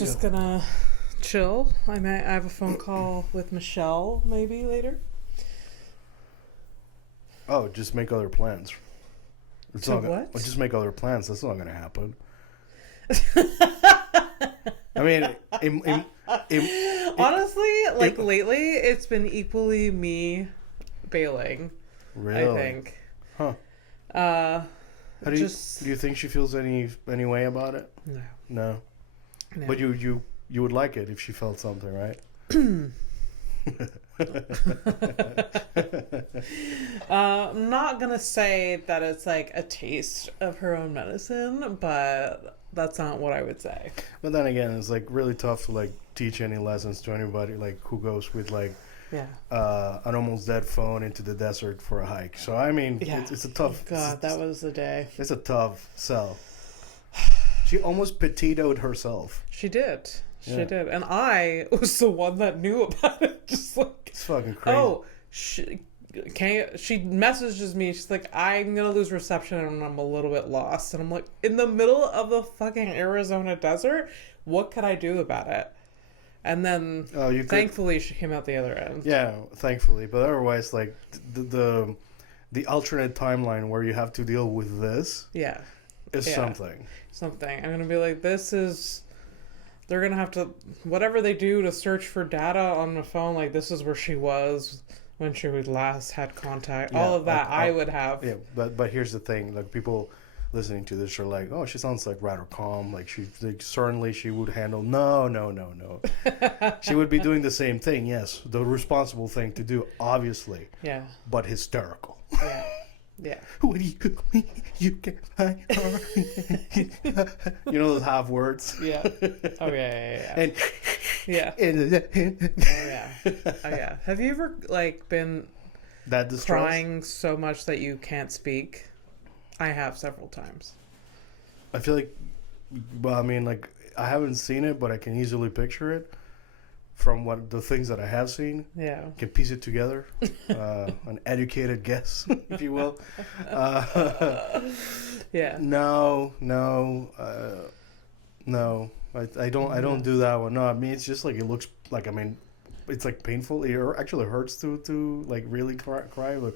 just gonna chill. I have a phone call with Michelle maybe later. Oh, just make other plans. It's So not what? Just make other plans. That's not gonna happen. I mean, honestly, like lately, it's been equally me bailing. really? I think. Huh? How do you think she feels any way about it? No. No. But you would like it if she felt something, right? I'm not gonna say that it's like a taste of her own medicine, but that's not what I would say. But then again, it's like really tough to like teach any lessons to anybody like who goes with like an almost dead phone into the desert for a hike. So I mean, it's a tough. Oh, God, that was the day. It's a tough sell. She almost petitoed herself. She did. She did. And I was the one that knew about it. Just like... It's fucking crazy. Oh, she messages me. She's like, I'm going to lose reception and I'm a little bit lost. And I'm like, in the middle of the fucking Arizona desert? What could I do about it? And then, thankfully, she came out the other end. Yeah, thankfully. But otherwise, like, the alternate timeline where you have to deal with this is something. Something. I'm going to be like, they're going to have to, whatever they do to search for data on the phone, like, this is where she was when she last had contact. All of that I would have. Yeah, but here's the thing. Like, people listening to this are like, oh, she sounds like rather calm. Like, certainly she would handle. No. She would be doing the same thing, yes. The responsible thing to do, obviously. Yeah. But hysterical. Yeah. Yeah. What do you can find her? You know those half words? Yeah. Oh, yeah. And yeah. Oh, yeah. Have you ever, like, been that crying so much that you can't speak? I have several times. I feel like, well, I mean, like, I haven't seen it, but I can easily picture it. From the things that I have seen, can piece it together. An educated guess, if you will. No. I don't do that one. No, I mean it's just like it looks like. I mean, it's like painful. It actually hurts to like really cry. But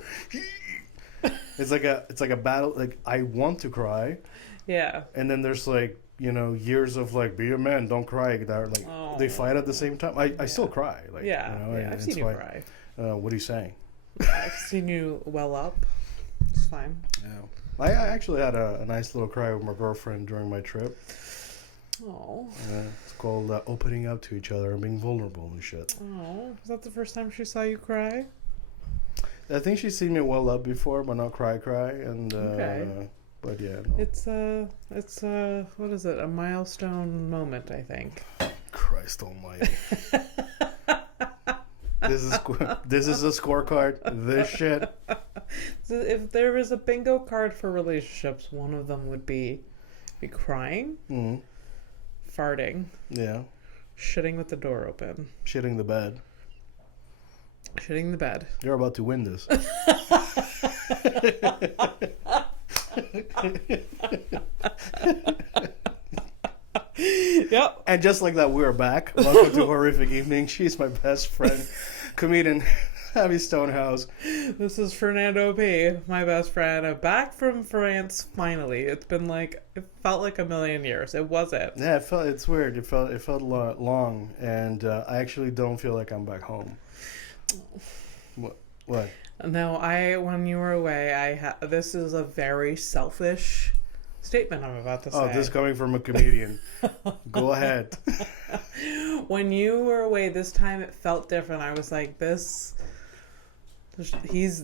it's like a battle. Like I want to cry. Yeah. And then there's like. Years of like, be a man, don't cry. That like they fight at the same time. I still cry. Like, I've seen you cry. What are you saying? I've seen you well up. It's fine. Yeah, I actually had a nice little cry with my girlfriend during my trip. Oh. It's called opening up to each other and being vulnerable and shit. Oh, was that the first time she saw you cry? I think she's seen me well up before, but not cry. And okay. But yeah, no. It's what is it? A milestone moment, I think. Christ almighty. This is a scorecard. This shit. So if there was a bingo card for relationships, one of them would be crying, farting, shitting with the door open, shitting the bed. You're about to win this. Yep. And just like that, we're back. Welcome to Horrific Evening. She's my best friend, comedian Abby Stonehouse. This is Fernando P, my best friend. Back from France. Finally, it's been like it felt like a million years. It wasn't. Yeah, it's weird. It felt long, and I actually don't feel like I'm back home. What? No, when you were away, this is a very selfish statement I'm about to say. Oh, this is coming from a comedian. Go ahead. When you were away this time, it felt different. I was like, he's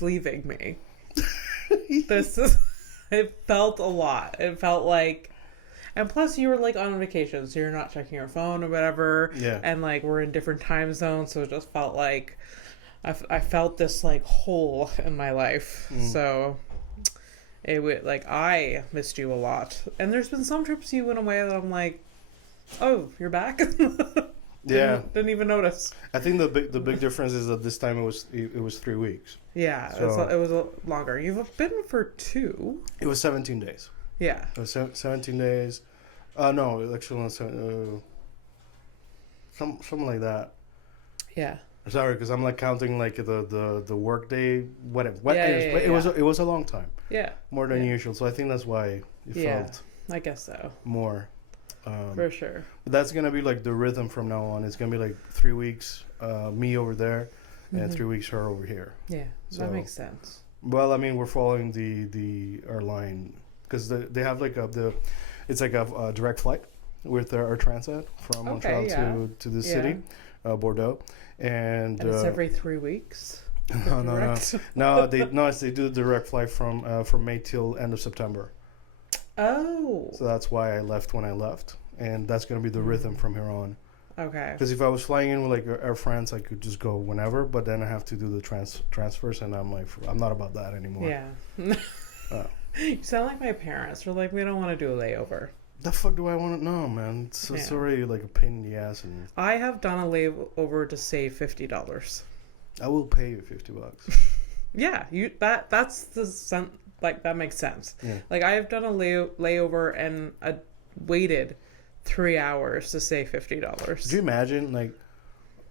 leaving me. It felt a lot. It felt like, and plus you were like on vacation, so you're not checking your phone or whatever. Yeah. And like we're in different time zones, so it just felt like I felt this like hole in my life. So it would like I missed you a lot. And there's been some trips you went away that I'm like, oh, you're back. Didn't even notice. I think the big difference is that this time it was 3 weeks. Yeah, so it was longer. You've been for 2. It was 17 days. Yeah. It was 17 days. No, actually, something like that. Yeah. Sorry, because I'm like counting like the work day. It was a long time, Yeah. more than usual. So I think that's why it felt I guess so. more. For sure. But that's gonna be like the rhythm from now on. It's gonna be like 3 weeks, me over there, and 3 weeks her over here. Yeah, So, that makes sense. Well, I mean, we're following our line because they have like it's like a direct flight with our Transat from Montreal to the city, Bordeaux, and it's every 3 weeks. No, they do the direct flight from May till end of September. Oh. So that's why I left when I left, and that's gonna be the rhythm from here on. Okay. Because if I was flying in with like Air France, I could just go whenever, but then I have to do the transfers, and I'm like, I'm not about that anymore. Yeah. You sound like my parents. They're like, we don't want to do a layover. The fuck do I want to know, man? It's already like a pain in the ass. And I have done a layover to save $50. I will pay you $50. Yeah, that's the like that makes sense. Yeah. Like I have done a layover and waited 3 hours to save $50. Could you imagine like?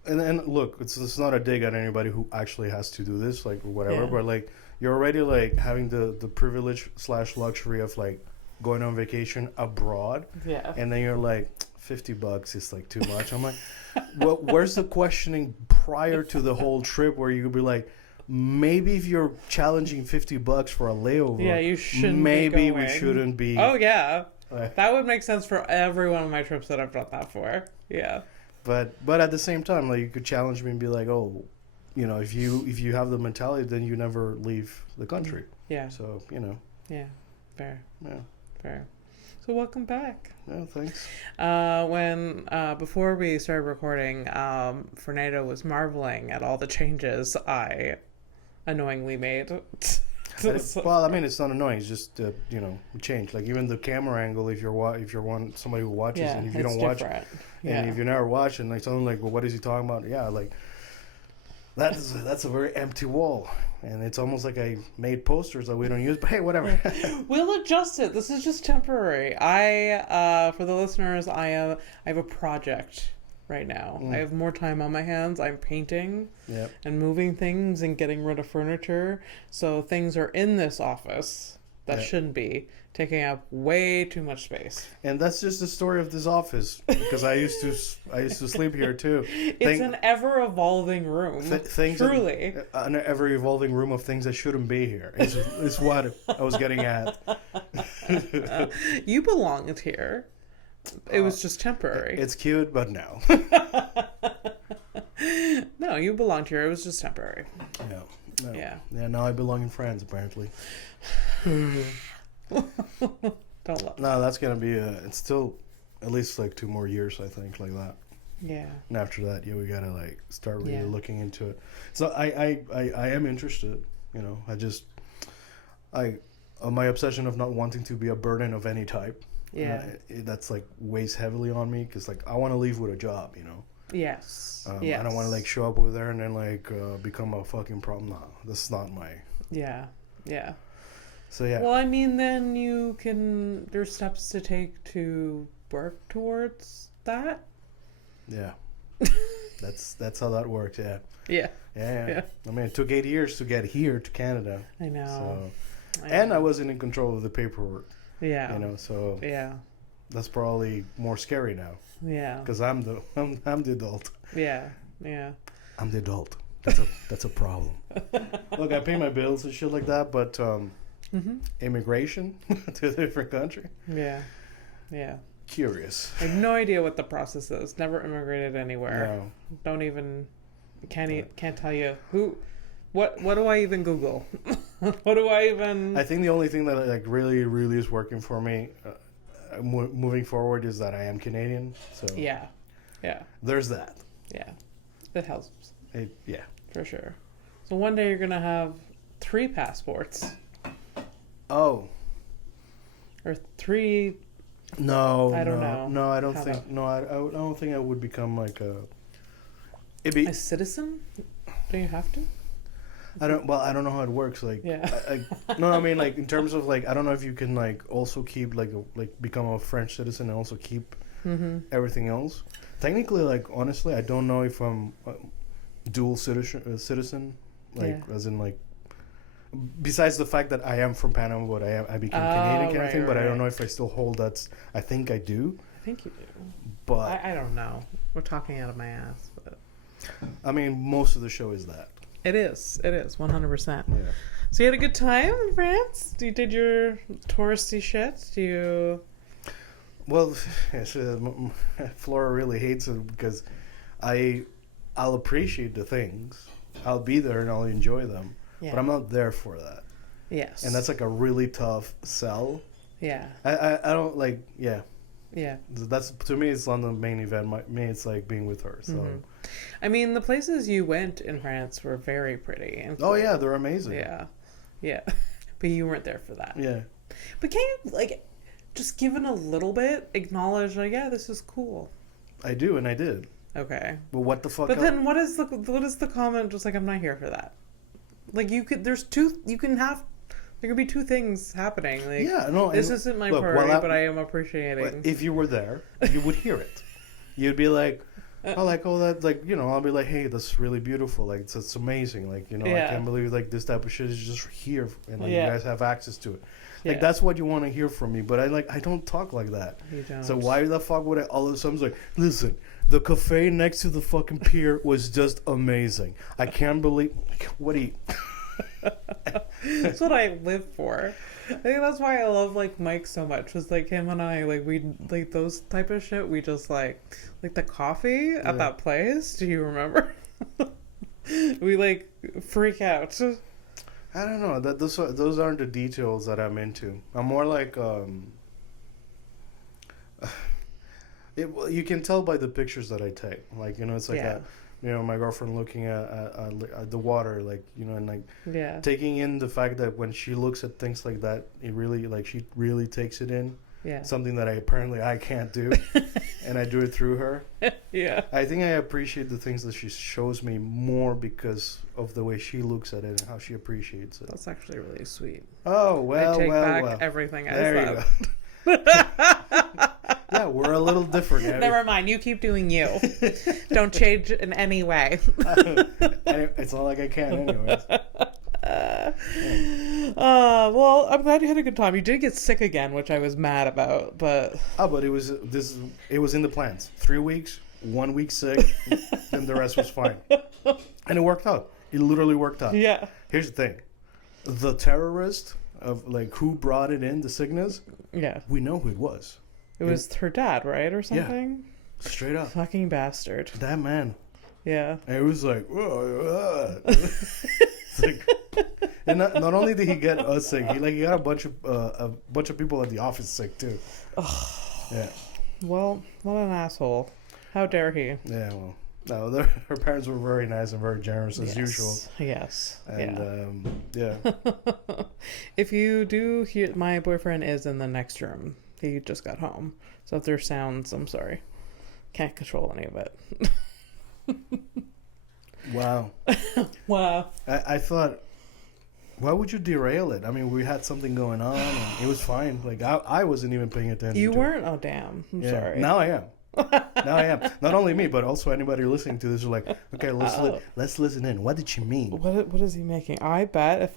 And look, it's not a dig at anybody who actually has to do this, like whatever. But like, you're already like having the privilege / luxury of like going on vacation abroad. Yeah. And then you're like, $50 is like too much. I'm like, well, where's the questioning prior to the whole trip where you could be like, maybe if you're challenging $50 for a layover, you shouldn't. Maybe be we shouldn't be. Oh yeah, that would make sense for every one of my trips that I've done that for. Yeah. But at the same time, like you could challenge me and be like, oh, you know, if you have the mentality, then you never leave the country. Yeah. So you know. Yeah. Fair. Yeah. Fair. So welcome back. Yeah, thanks. When before we started recording, Fernando was marveling at all the changes I annoyingly made. Well, I mean, it's not annoying. It's just change. Like even the camera angle. If you're somebody who watches, and if you don't watch, and if you never watch, and like someone like, well, what is he talking about? Yeah, like that's a very empty wall. And it's almost like I made posters that we don't use, but hey, whatever. We'll adjust it. This is just temporary. For the listeners, I have a project right now. I have more time on my hands. I'm painting and moving things and getting rid of furniture. So things are in this office that shouldn't be taking up way too much space. And that's just the story of this office because I used to sleep here too. It's an ever evolving room. Truly, an ever evolving room of things that shouldn't be here. Is what I was getting at. You belonged here. It was just temporary. It's cute, but no. No, you belonged here. It was just temporary. No. Yeah. Yeah. Now I belong in France, apparently. Don't love. No, that's gonna be it's still at least like 2 more years, I think, like that. Yeah. And after that, we gotta like start really looking into it. So I am interested. You know, my obsession of not wanting to be a burden of any type. Yeah. That's like weighs heavily on me because like I want to leave with a job. You know. Yes. I don't want to like show up over there and then like become a fucking problem. No, that's not my. Yeah. Yeah. So yeah. Well, I mean, then there's steps to take to work towards that. Yeah. That's how that works. Yeah. Yeah. Yeah. I mean, it took 8 years to get here to Canada. I know. So, I wasn't in control of the paperwork. Yeah. You know, so yeah. That's probably more scary now. Yeah. Because I'm the adult. Yeah. Yeah. I'm the adult. That's a problem. Look, I pay my bills and shit like that, but immigration to a different country. Yeah. Yeah. Curious. I have no idea what the process is. Never immigrated anywhere. No. Don't even can't tell you who. What do I even Google? What do I even? I think the only thing that like really really is working for me moving forward is that I am Canadian. So yeah. There's that. Yeah, that helps. Yeah. For sure. So one day you're gonna have 3 passports. Oh. Or 3. No. I don't know. No, I don't think. No, I don't think I would become like a. A citizen? Do you have to? I don't know how it works. Like, Yeah. no, I mean, like, in terms of, like, I don't know if you can, like, also keep, like, become a French citizen and also keep everything else. Technically, like, honestly, I don't know if I'm a dual citizen, like, as in, like, besides the fact that I am from Panama, but I became Canadian kind of thing, but I don't know if I still hold that. I think I do. I think you do. But I don't know. We're talking out of my ass, but I mean, most of the show is that. It is 100%. Yeah. So you had a good time in France? You did your touristy shit? Do you? Well, Flora really hates it because I'll appreciate the things. I'll be there and I'll enjoy them, but I'm not there for that. Yes. And that's like a really tough sell. Yeah. I don't like. Yeah. Yeah. That's, to me, it's on the main event. Me, it's like being with her. So. I mean, the places you went in France were very pretty. And cool. Oh yeah, they're amazing. Yeah. Yeah. But you weren't there for that. Yeah. But can you, like, just give it a little bit, acknowledge, like, yeah, this is cool. I do, and I did. Okay. But what the fuck? But then what is the comment? Just like, I'm not here for that. Like, there could be two things happening. Like, yeah, no. This isn't my priority, but I am appreciating. If you were there, you would hear it. You'd be like, oh, like, oh, that, like, you know, I'll be like, hey, that's really beautiful. Like, it's amazing. Like, you know, I can't believe, like, this type of shit is just here, and like, you guys have access to it. Like, that's what you want to hear from me. But I don't talk like that. You don't. So why the fuck would I all of a sudden like, listen, the cafe next to the fucking pier was just amazing. I can't believe, what do you... That's what I live for. I think that's why I love, like, Mike so much. Was like him and I, like, we, like, those type of shit. We just like the coffee at that place. Do you remember? We like freak out. I don't know. Those aren't the details that I'm into. I'm more like you can tell by the pictures that I take. Like, you know, it's like my girlfriend looking at the water, like, you know, and like taking in the fact that when she looks at things like that, it really, like, she really takes it in. Yeah. Something that I can't do, and I do it through her. Yeah. I think I appreciate the things that she shows me more because of the way she looks at it and how she appreciates it. That's actually really sweet. Oh, well, I take back everything I said. There you go. Yeah, we're a little different. Abby. Never mind. You keep doing you. Don't change in any way. It's not like I can anyways. Well, I'm glad you had a good time. You did get sick again, which I was mad about, but... Oh, but it was in the plans. 3 weeks, 1 week sick, and the rest was fine. And it worked out. It literally worked out. Yeah. Here's the thing. The terrorist of, like, who brought it in, the sickness, we know who it was. It was her dad, right, or something? Yeah. Straight up. Fucking bastard. That man. Yeah. And it was like, it's like, and not only did he get us sick, he got a bunch of people at the office sick too. Yeah. Well, what an asshole! How dare he? Yeah. Well, no, her parents were very nice and very generous as usual. Yes. And yeah. If you do hear, my boyfriend is in the next room. He just got home, so if there's sounds, I'm sorry. Can't control any of it. Wow. Wow. I thought, why would you derail it? I mean, we had something going on, and it was fine. Like, I wasn't even paying attention. You weren't? Oh, damn. I'm sorry. Now I am. Now I am. Not only me, but also anybody listening to this is like, okay, let's listen in. What did she mean? What is he making? I bet if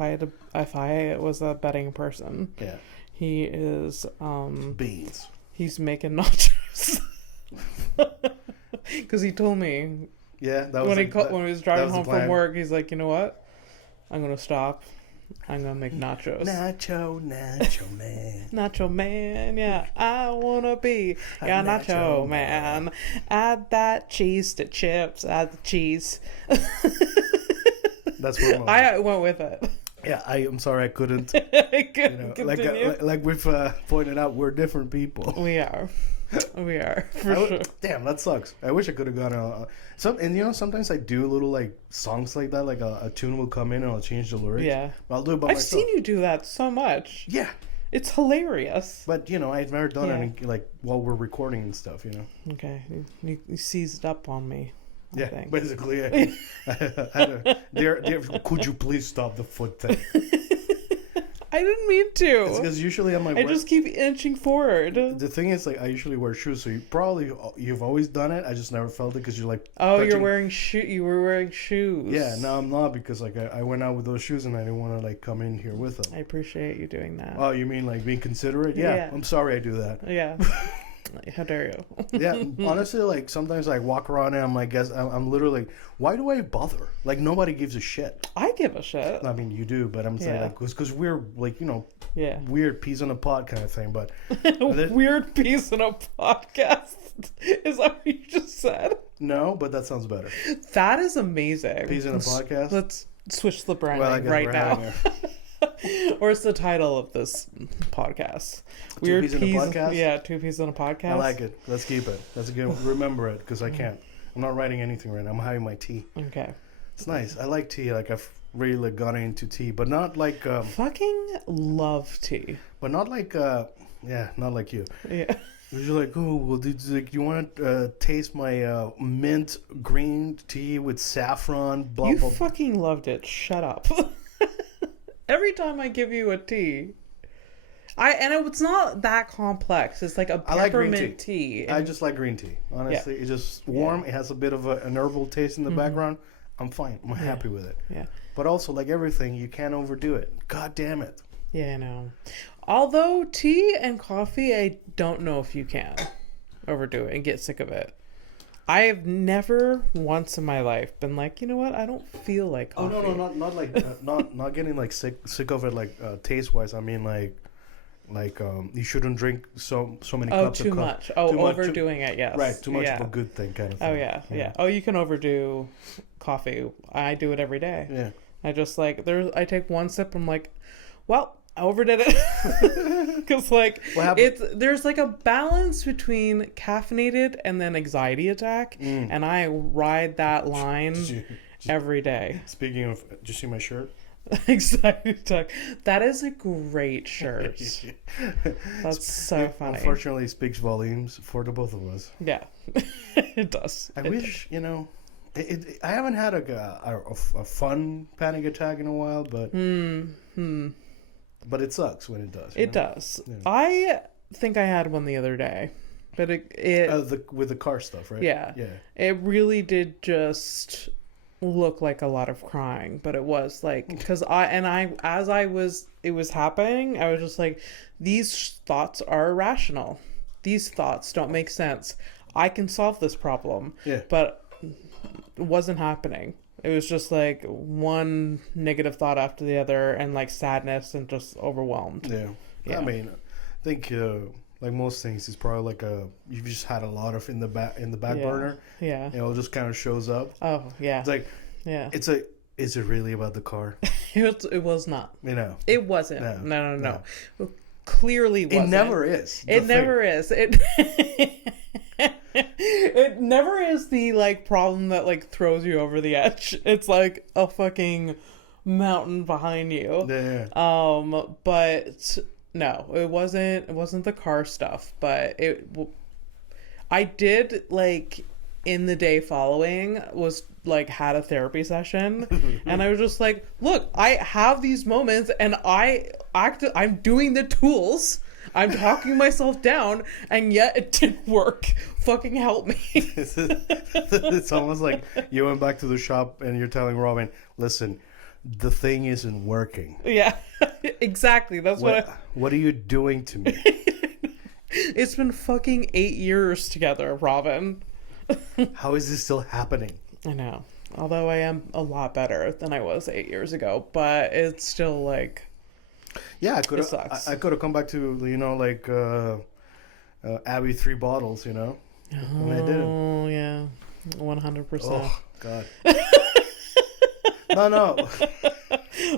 I was a betting person, he is beans. He's making nachos. Because he told me. Yeah, that was when he was driving home from work. He's like, you know what? I'm gonna stop. I'm gonna make nachos. Nacho man. Nacho man, yeah. I wanna be nacho man. Add that cheese to chips. Add the cheese. That's what I went with it. Yeah, I'm sorry I couldn't. Like we've pointed out, we're different people. We are. We are, sure. Damn, that sucks. I wish I could have gone sometimes I do little, like, songs like that, like a tune will come in and I'll change the lyrics. Yeah. I'll do it by myself. I've seen you do that so much. Yeah. It's hilarious. But, I've never done it, like, while we're recording and stuff, Okay. You seized up on me. Yeah, think. basically. Could you please stop the foot thing? I didn't mean to. It's because usually I'm like, I just keep inching forward. The thing is, like, I usually wear shoes, so you've always done it. I just never felt it because you're like. Oh, touching. you're wearing You were wearing shoes. Yeah, no, I'm not because like I went out with those shoes and I didn't want to like come in here with them. I appreciate you doing that. Oh, you mean like being considerate? Yeah. I'm sorry I do that. Yeah. How dare you? Yeah, honestly, like sometimes I walk around and I'm like, I'm literally like, why do I bother? Like nobody gives a shit. I give a shit. I mean, you do, but I'm saying like because we're like weird peas in a pod kind of thing. But weird peas in a podcast. Is that what you just said? No, but that sounds better. That is amazing. Peas in a podcast. Let's switch the branding right now. Or it's the title of this podcast. Weird Peas in a Podcast? Yeah, 2 Peas in a Podcast. I like it. Let's keep it. Let's remember it because I can't. I'm not writing anything right now. I'm having my tea. Okay. It's nice. I like tea. Like I've really like, gotten into tea, but not like fucking love tea. But not like not like you. Yeah. You're like, oh, well, you want to taste my mint green tea with saffron? Blah, you blah. fucking loved it. Shut up. Every time I give you a tea, it's not that complex. It's like a peppermint tea. I just like green tea. Honestly, it's just warm. It has a bit of an herbal taste in the background. I'm fine. I'm happy with it. Yeah. But also, like everything, you can't overdo it. God damn it. Yeah, I know. Although tea and coffee, I don't know if you can overdo it and get sick of it. I have never once in my life been like, you know what? I don't feel like coffee. Oh no, not like not getting like sick of it like taste wise. I mean like you shouldn't drink so many cups too of much. Overdoing it. Yes. Right. Too much of a good thing kind of thing. Oh yeah. Oh, you can overdo coffee. I do it every day. Yeah. I just like I take one sip. I'm like, well, I overdid it because like there's like a balance between caffeinated and then anxiety attack, and I ride that line every day. Speaking of, did you see my shirt? Anxiety attack. That is a great shirt. That's so funny. Unfortunately, it speaks volumes for the both of us. Yeah, it does. I wish I haven't had a fun panic attack in a while, but. But it sucks when it does. It does. Yeah. I think I had one the other day, but it with the car stuff, right? Yeah. Yeah. It really did just look like a lot of crying, but it was like because it was happening, I was just like, these thoughts are irrational. These thoughts don't make sense. I can solve this problem. Yeah. But it wasn't happening. It was just like one negative thought after the other, and like sadness and just overwhelmed. Yeah. I mean, I think like most things, it's probably like you've just had a lot of in the back burner. Yeah. And it just kind of shows up. Oh yeah. It's like is it really about the car? It was not. It wasn't. No. It clearly wasn't. It never is. It never is. It never is the like problem that like throws you over the edge. It's like a fucking mountain behind you. Yeah. But no, it wasn't the car stuff, but I did like in the day following was like had a therapy session and I was just like, look, I have these moments and I'm doing the tools. I'm talking myself down, and yet it didn't work. Fucking help me. It's almost like you went back to the shop and you're telling Robin, listen, the thing isn't working. Yeah, exactly. That's what are you doing to me? It's been fucking 8 years together, Robin. How is this still happening? I know. Although I am a lot better than I was 8 years ago, but it's still like... Yeah, I could have come back to, like Abby 3 bottles, and I didn't. Oh, yeah. 100%. Oh, God. No.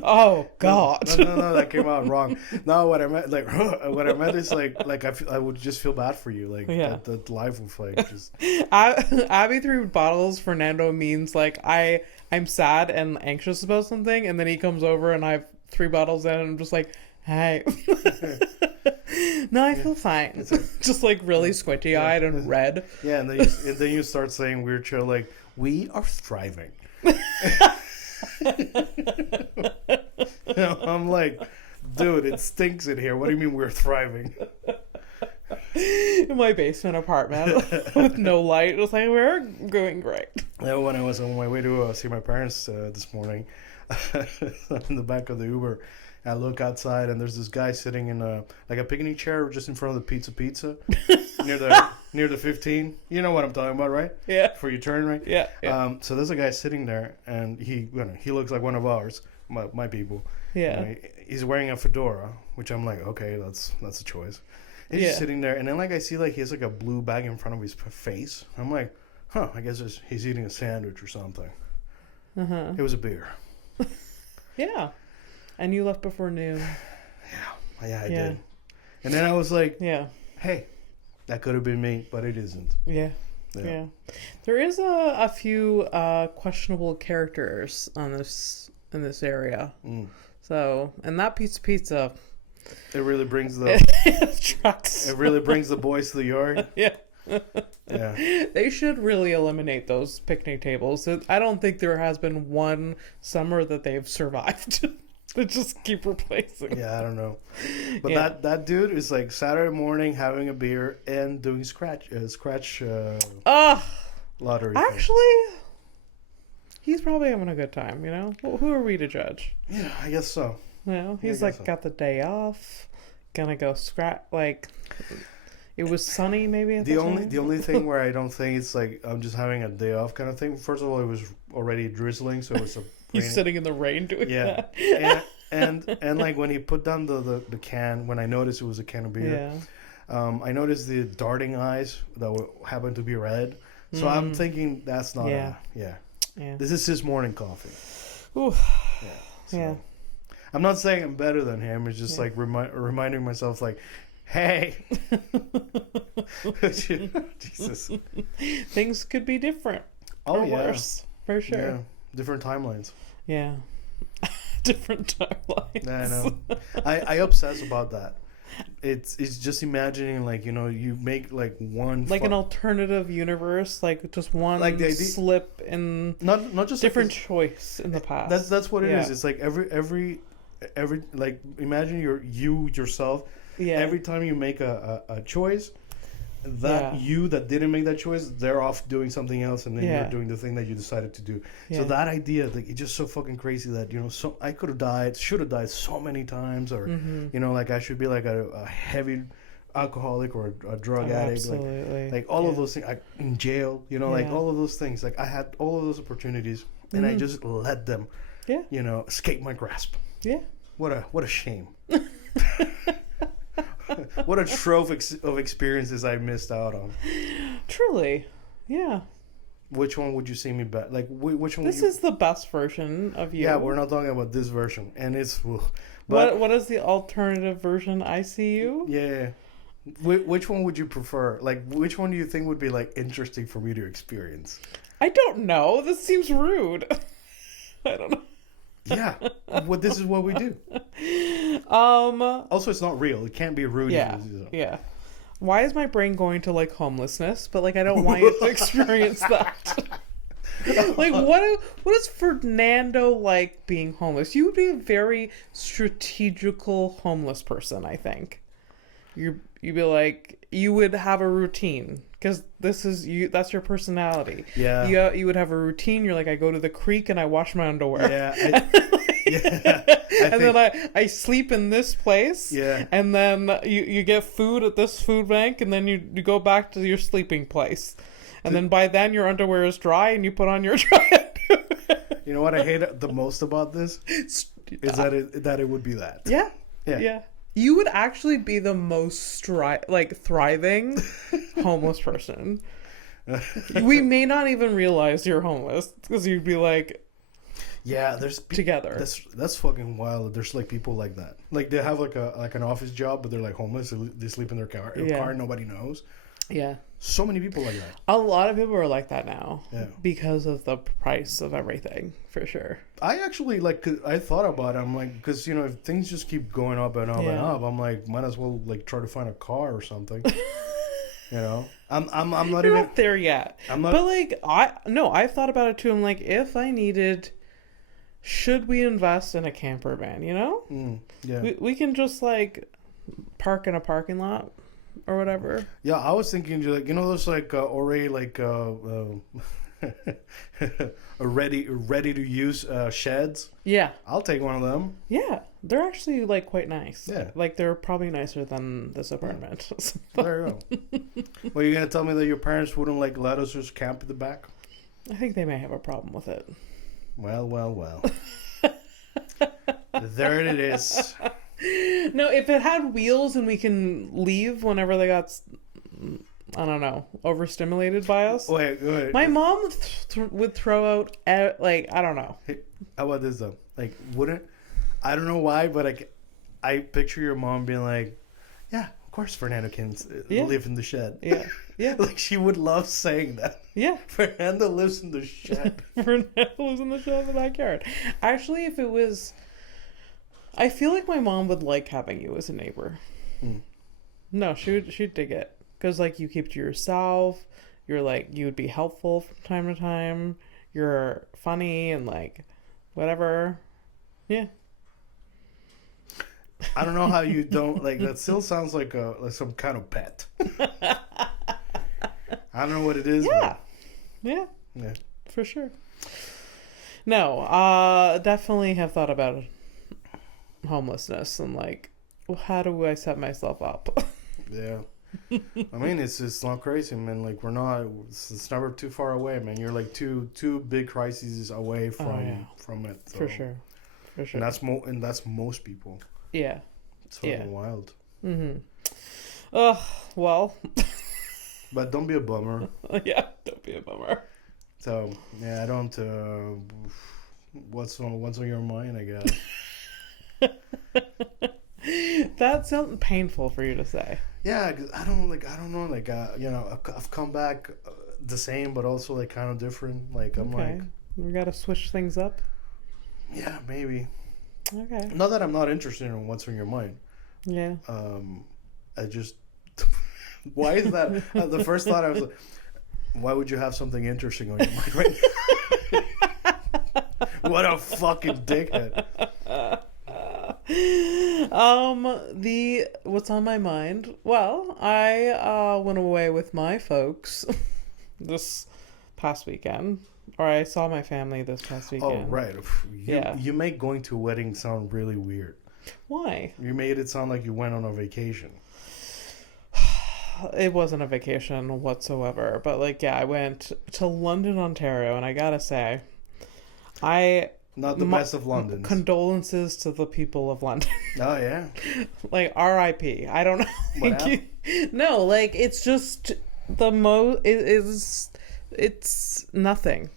Oh, God. No, that came out wrong. No, what I meant is I would just feel bad for you. Like, that life was like just... Abby 3 bottles, Fernando means like I'm sad and anxious about something, and then he comes over and I have 3 bottles in, and I'm just like, hey. No, I feel fine. Just like really squinty-eyed and red. Yeah, and then you start saying weird shit like, We are thriving. I'm like, dude, it stinks in here. What do you mean we're thriving? In my basement apartment with no light, it was like, we're going great. Yeah, when I was on my way to see my parents this morning, in the back of the Uber, I look outside and there's this guy sitting in a picnic chair just in front of the pizza near the 15. You know what I'm talking about, right? Yeah. For your turn, right? Yeah. So there's a guy sitting there, and he looks like one of ours, my people. Yeah. He's wearing a fedora, which I'm like, okay, that's a choice. He's just sitting there, and then I see he has a blue bag in front of his face. I'm like, I guess he's eating a sandwich or something. Uh-huh. It was a beer. Yeah. And you left before noon. Yeah, I did. And then I was like, yeah, hey, that could have been me, but it isn't. Yeah. There is a few questionable characters in this area. So, and that pizza. It really brings the trucks. It really brings the boys to the yard. Yeah. Yeah. They should really eliminate those picnic tables. I don't think there has been one summer that they've survived. They just keep replacing. Yeah, I don't know. But that dude is like Saturday morning having a beer and doing scratch lottery. Actually, he's probably having a good time, you know? Well, who are we to judge? Yeah, I guess so. You know, he's got the day off, gonna go scratch, like... It was sunny, maybe. The only thing where I don't think it's like I'm just having a day off kind of thing. First of all, it was already drizzling, so it was he's sitting in the rain doing that. and like when he put down the can, when I noticed it was a can of beer, I noticed the darting eyes that happened to be red. So I'm thinking that's not. This is his morning coffee. Ooh. So. I'm not saying I'm better than him. It's just like reminding myself like. Hey, Jesus! Things could be different. Oh, or worse, for sure. Yeah, different timelines. Yeah, different timelines. Yeah, I know. I obsess about that. It's just imagining like you make like one an alternative universe, like just one slip in not just different choice in the past. That's what it is. It's like every like imagine you yourself. Yeah. Every time you make a choice, you that didn't make that choice, they're off doing something else, and then you're doing the thing that you decided to do. Yeah. So that idea, like, it's just so fucking crazy that so I should have died so many times, or like I should be like a heavy alcoholic or a drug addict, absolutely. like all of those things, in jail, like all of those things. Like I had all of those opportunities, and I just let them, escape my grasp. Yeah. What a shame. What a trove of experiences I missed out on. Truly, yeah. Which one would you see me back? Like, which one? This is the best version of you. Yeah, we're not talking about this version, and it's. But what is the alternative version? I see you. Yeah. Which one would you prefer? Like, which one do you think would be like interesting for me to experience? I don't know. This seems rude. I don't know. Yeah, this is what we do. Also, it's not real. It can't be rude. Yeah. Why is my brain going to like homelessness? But like, I don't want you to experience that. Like, what is Fernando like being homeless? You would be a very strategical homeless person, I think. You'd be like, you would have a routine. Because this is you. That's your personality. Yeah. You would have a routine. You're like, I go to the creek and I wash my underwear. Yeah. Then I sleep in this place. Yeah. And then you get food at this food bank, and then you go back to your sleeping place. And then by then your underwear is dry, and you put on your dry underwear. You know what I hate the most about this is that it would be that. Yeah. You would actually be the most thriving homeless person. We may not even realize you're homeless because you'd be like, there's together. That's fucking wild. There's like people like that. Like they have like an office job, but they're like homeless. They sleep in their car. Nobody knows. Yeah. So many people like that. A lot of people are like that now. Yeah. Because of the price of everything, for sure. I actually I thought about it. I'm like, because if things just keep going up and up and up, I'm like, might as well like try to find a car or something. You know, I'm not You're even not there yet. I'm not. But like I've thought about it too. I'm like, if I needed, should we invest in a camper van? You know, Yeah. we can just like park in a parking lot or whatever. Yeah, I was thinking, like, you know, those like already like ready to use sheds. Yeah, I'll take one of them. yeah, they're actually like quite nice. Yeah. Like they're probably nicer than this apartment. There you go. Well, you're gonna tell me that your parents wouldn't like let us just camp in the back? I think they may have a problem with it. Well. There it is. No, if it had wheels and we can leave whenever they got, I don't know, overstimulated by us. Wait. My mom would throw out, like, I don't know. Hey, how about this though? Like, wouldn't, I don't know why, but I picture your mom being like, yeah, of course Fernando can live in the shed. Yeah. Like, she would love saying that. Yeah. Fernando lives in the shed. Fernando lives in the shed in the backyard. Actually, if it was, I feel like my mom would like having you as a neighbor. No, she'd dig it. Because, like, you keep to yourself. You're, like, you would be helpful from time to time. You're funny and, like, whatever. Yeah. I don't know how you don't, like, that still sounds like some kind of pet. I don't know what it is. Yeah. But... Yeah. For sure. No, definitely have thought about homelessness and, like, how do I set myself up? Yeah. I mean, it's not crazy, man. Like, it's never too far away, man. You're like two big crises away from it. So. For sure. And that's most people. Yeah. It's fucking wild. Well. But don't be a bummer. Yeah, don't be a bummer. So, yeah, I don't, what's on your mind, I guess. That's something painful for you to say. Yeah, 'cause I don't know, like, you know, I've come back the same, but also, like, kind of different. Like, I'm like... We gotta switch things up? Yeah, maybe. Okay. Not that I'm not interested in what's on your mind. Yeah. I just... Why is that? The first thought I was like, why would you have something interesting on your mind right now? What a fucking dickhead. What's on my mind? Well, I went away with my folks this past weekend. Or I saw my family this past weekend. Oh, right. You make going to a wedding sound really weird. Why? You made it sound like you went on a vacation. It wasn't a vacation whatsoever. But, like, yeah, I went to London, Ontario, and I gotta say, Not the best of Londons. Condolences to the people of London. Oh, yeah. Like, R.I.P. I don't know. What happened? No, like, it's just it's nothing.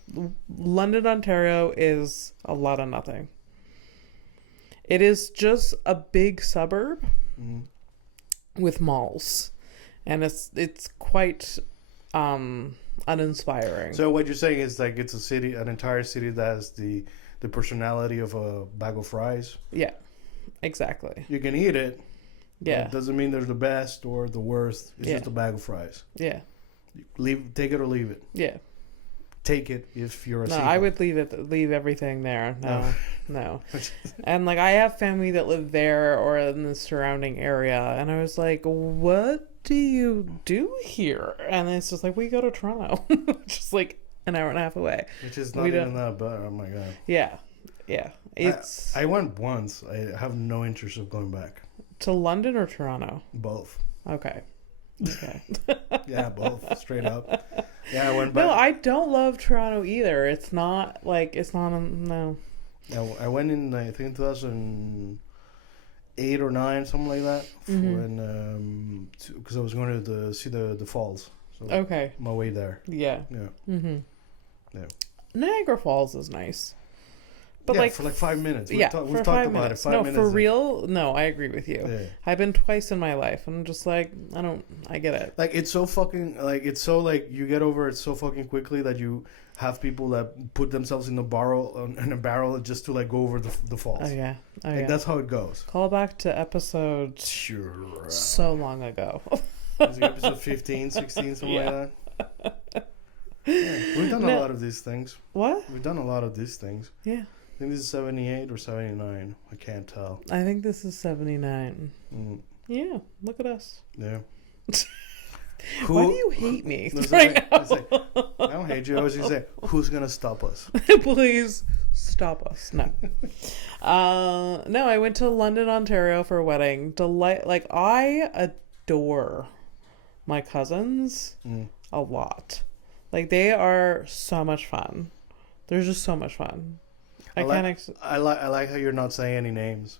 London, Ontario is a lot of nothing. It is just a big suburb with malls. And it's quite uninspiring. So what you're saying is, like, it's a city, an entire city that has the personality of a bag of fries. Yeah, exactly. You can eat it. Yeah. It doesn't mean they're the best or the worst. It's just a bag of fries. Yeah. Take it or leave it. Yeah. Take it if you're a No, seagull. I would leave everything there. No. And, like, I have family that live there or in the surrounding area, and I was like, what do you do here? And it's just like, we go to Toronto. Just like an hour and a half away. Which is not even that bad. Oh my god. Yeah. It's I went once. I have no interest of going back. to London or Toronto? Both. Okay. Yeah, both. Straight up. Yeah, I went back. No, I don't love Toronto either. It's not no. Yeah, I went in, I think, 2008 or 9, something like that. Because I was going to see the falls. So Okay. my way there. Yeah. Yeah. Yeah. Niagara Falls is nice. But, yeah, like, for like 5 minutes. We've talked about about it. 5 no, minutes. for real. No, I agree with you. Yeah. I've been twice in my life, and I'm just like, I get it. Like, it's so fucking, like, it's so, like, you get over it so fucking quickly that you have people that put themselves in a barrel just to, like, go over the falls. Oh yeah. That's how it goes. Call back to episode Sure. so long ago. It's like episode 15, 16, something like that. Yeah, we've done a lot of these things. What? We've done a lot of these things. Yeah. I think this is 78 or 79. I can't tell. I think this is 79. Mm. Yeah, look at us. Yeah. Why do you hate me No, right now? I don't hate you. I was just saying, who's going to stop us? Please stop us. No. No, I went to London, Ontario for a wedding. Like, I adore my cousins a lot. Like, they are so much fun. They're just so much fun. I like how you're not saying any names.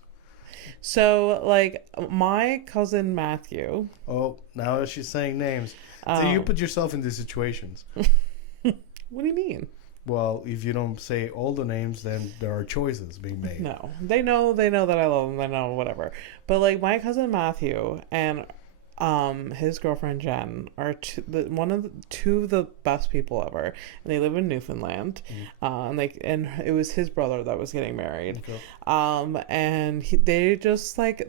So, like, my cousin Matthew. Oh, now that she's saying names. So you put yourself in these situations. What do you mean? Well, if you don't say all the names, then there are choices being made. No. They know that I love them. They know whatever. But, like, my cousin Matthew and his girlfriend Jen are two of the best people ever, and they live in Newfoundland. And it was his brother that was getting married. Okay. And they're just like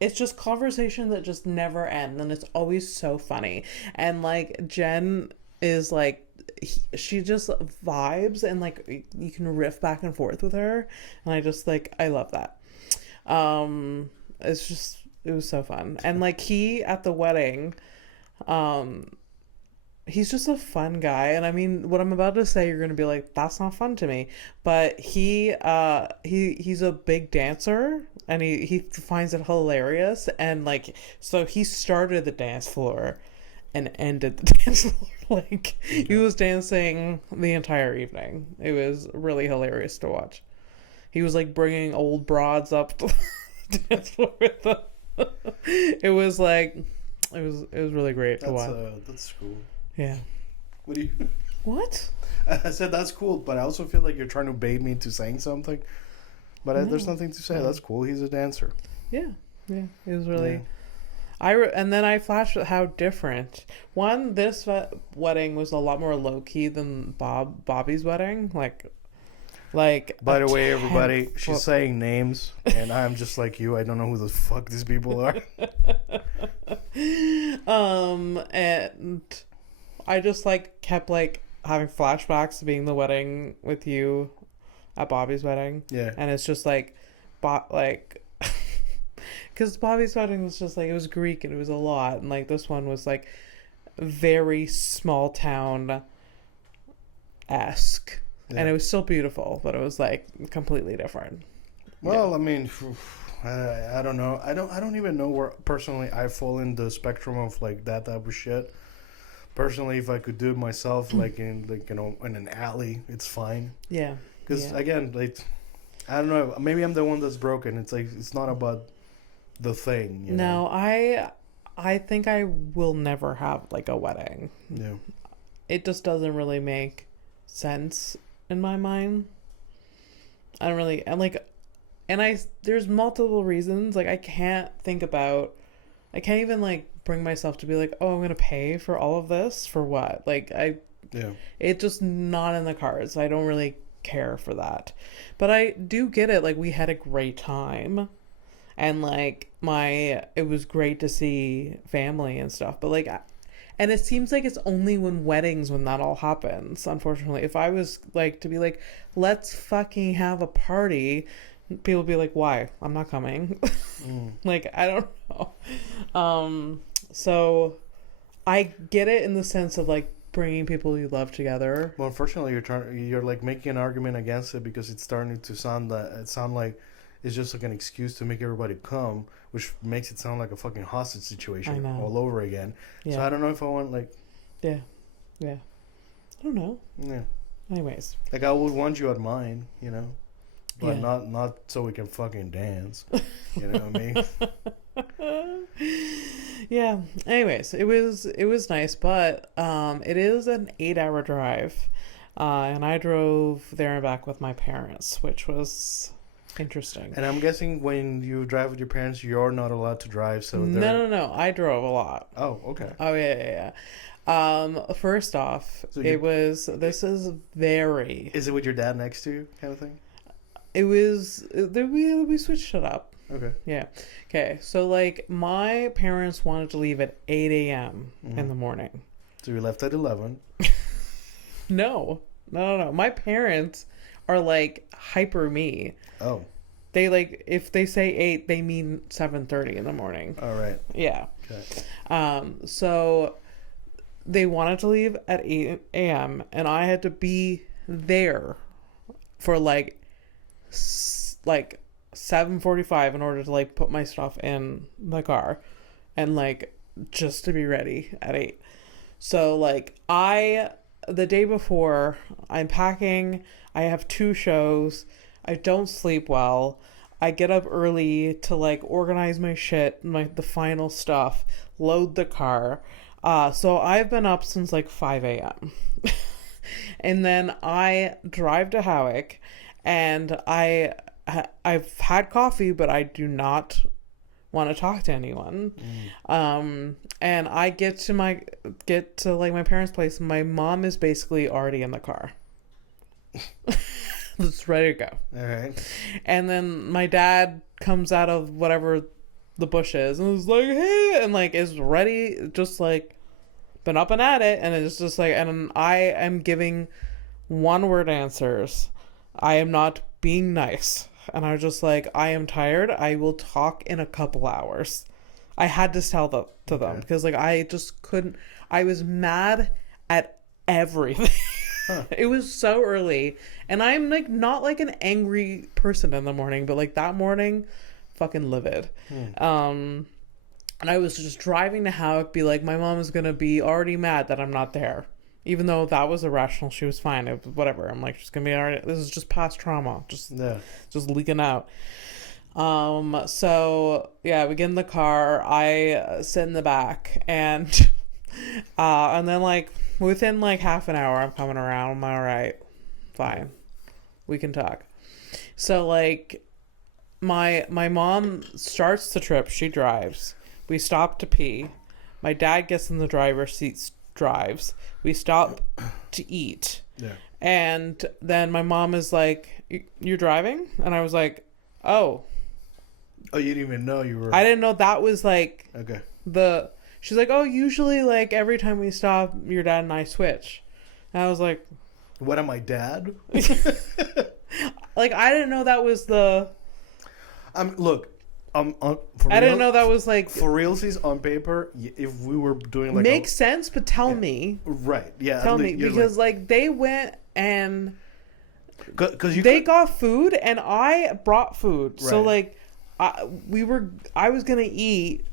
it's just conversation that just never ends, and it's always so funny. And like Jen is like she just vibes, and like you can riff back and forth with her, and I love that. It was so fun. And like he at the wedding, he's just a fun guy. And I mean, what I'm about to say, you're going to be like, that's not fun to me. But he's a big dancer, and he finds it hilarious. And like, so he started the dance floor and ended the dance floor. Like, he was dancing the entire evening. It was really hilarious to watch. He was like bringing old broads up to the dance floor with them. It was really great to watch. That's cool. Yeah. What do you? What? I said that's cool, but I also feel like you're trying to bait me into saying something. But there's nothing to say. That's cool. He's a dancer. Yeah. It was really. Yeah. And then I flashed at how different. One, this wedding was a lot more low key than Bobby's wedding. Like. By the way, everybody, she's saying names, and I'm just like you. I don't know who the fuck these people are. And I just kept having flashbacks to being the wedding with you at Bobby's wedding. Yeah. And it's just because Bobby's wedding was just it was Greek and it was a lot, and this one was very small town esque. Yeah. And it was still beautiful, but it was completely different. Well, yeah. I mean, I don't know. I don't even know where personally I fall in the spectrum of that type of shit. Personally, if I could do it myself, in an alley, it's fine. Yeah. Because again, I don't know. Maybe I'm the one that's broken. It's it's not about the thing. You know? I think I will never have a wedding. Yeah. It just doesn't really make sense in my mind. I don't really, there's multiple reasons. I can't even bring myself to be oh, I'm gonna pay for all of this for what? It's just not in the cards. I don't really care for that. But I do get it. We had a great time, and it was great to see family and stuff. But and it seems it's only when that all happens, unfortunately. If I was to be let's fucking have a party, people would be why? I'm not coming. I don't know. So I get it in the sense of bringing people you love together. Well, unfortunately, you're making an argument against it because it's starting to sound like it's just an excuse to make everybody come, which makes it sound like a fucking hostage situation all over again. Yeah. So I don't know if I want Yeah. I don't know. Yeah. Anyways. I would want you at mine, but not so we can fucking dance. You know what I mean? Yeah. Anyways, it was nice, but it is an 8-hour drive, and I drove there and back with my parents, which was interesting. And I'm guessing when you drive with your parents, you're not allowed to drive. So no, I drove a lot. Oh, okay. Oh yeah. First off, so this is very. Is it with your dad next to you, kind of thing? It was. We switched it up. Okay. Yeah. Okay. So like my parents wanted to leave at 8 a.m. in the morning. So you left at 11. No. No. My parents are like hyper me. Oh. They like if they say 8, they mean 7:30 in the morning. All right. Yeah. Okay. So they wanted to leave at 8 a.m. and I had to be there for like 7:45 in order to like put my stuff in the car and like just to be ready at 8. So like the day before I'm packing, I have 2 shows, I don't sleep well, I get up early to like organize my shit, the final stuff, load the car. So I've been up since like 5 a.m. And then I drive to Howick and I've had coffee, but I do not want to talk to anyone. And I get to like my parents' place. My mom is basically already in the car. It's ready to go. All right. And then my dad comes out of whatever the bush is and is like, hey, and like is ready, just like been up and at it. And it's just like, and I am giving 1-word answers. I am not being nice. And I was just like, I am tired. I will talk in a couple hours. I had to tell them to them because like I just couldn't. I was mad at everything. It was so early, and I'm like not like an angry person in the morning, but like that morning, fucking livid. And I was just driving to Howick, be like, my mom is gonna be already mad that I'm not there. Even though that was irrational, she was fine. It was whatever. I'm like, she's gonna be alright. This is just past trauma, just leaking out. So yeah, we get in the car. I sit in the back, and then like within like half an hour, I'm coming around. I'm alright, fine, we can talk. So like, my mom starts the trip. She drives. We stop to pee. My dad gets in the driver's seat, drives. We stop to eat. Yeah. And then my mom is like, "You're driving?" And I was like, "Oh." Oh, you didn't even know you were. I didn't know that was like Okay. She's like, "Oh, usually like every time we stop, your dad and I switch." And I was like, "What am I, dad?" Like I didn't know that was the. Look. For I didn't know that was like for realsies on paper. If we were doing like makes sense, but tell me. Right. Yeah. Tell me because like they went and because they got food and I brought food. Right. So like I was gonna eat.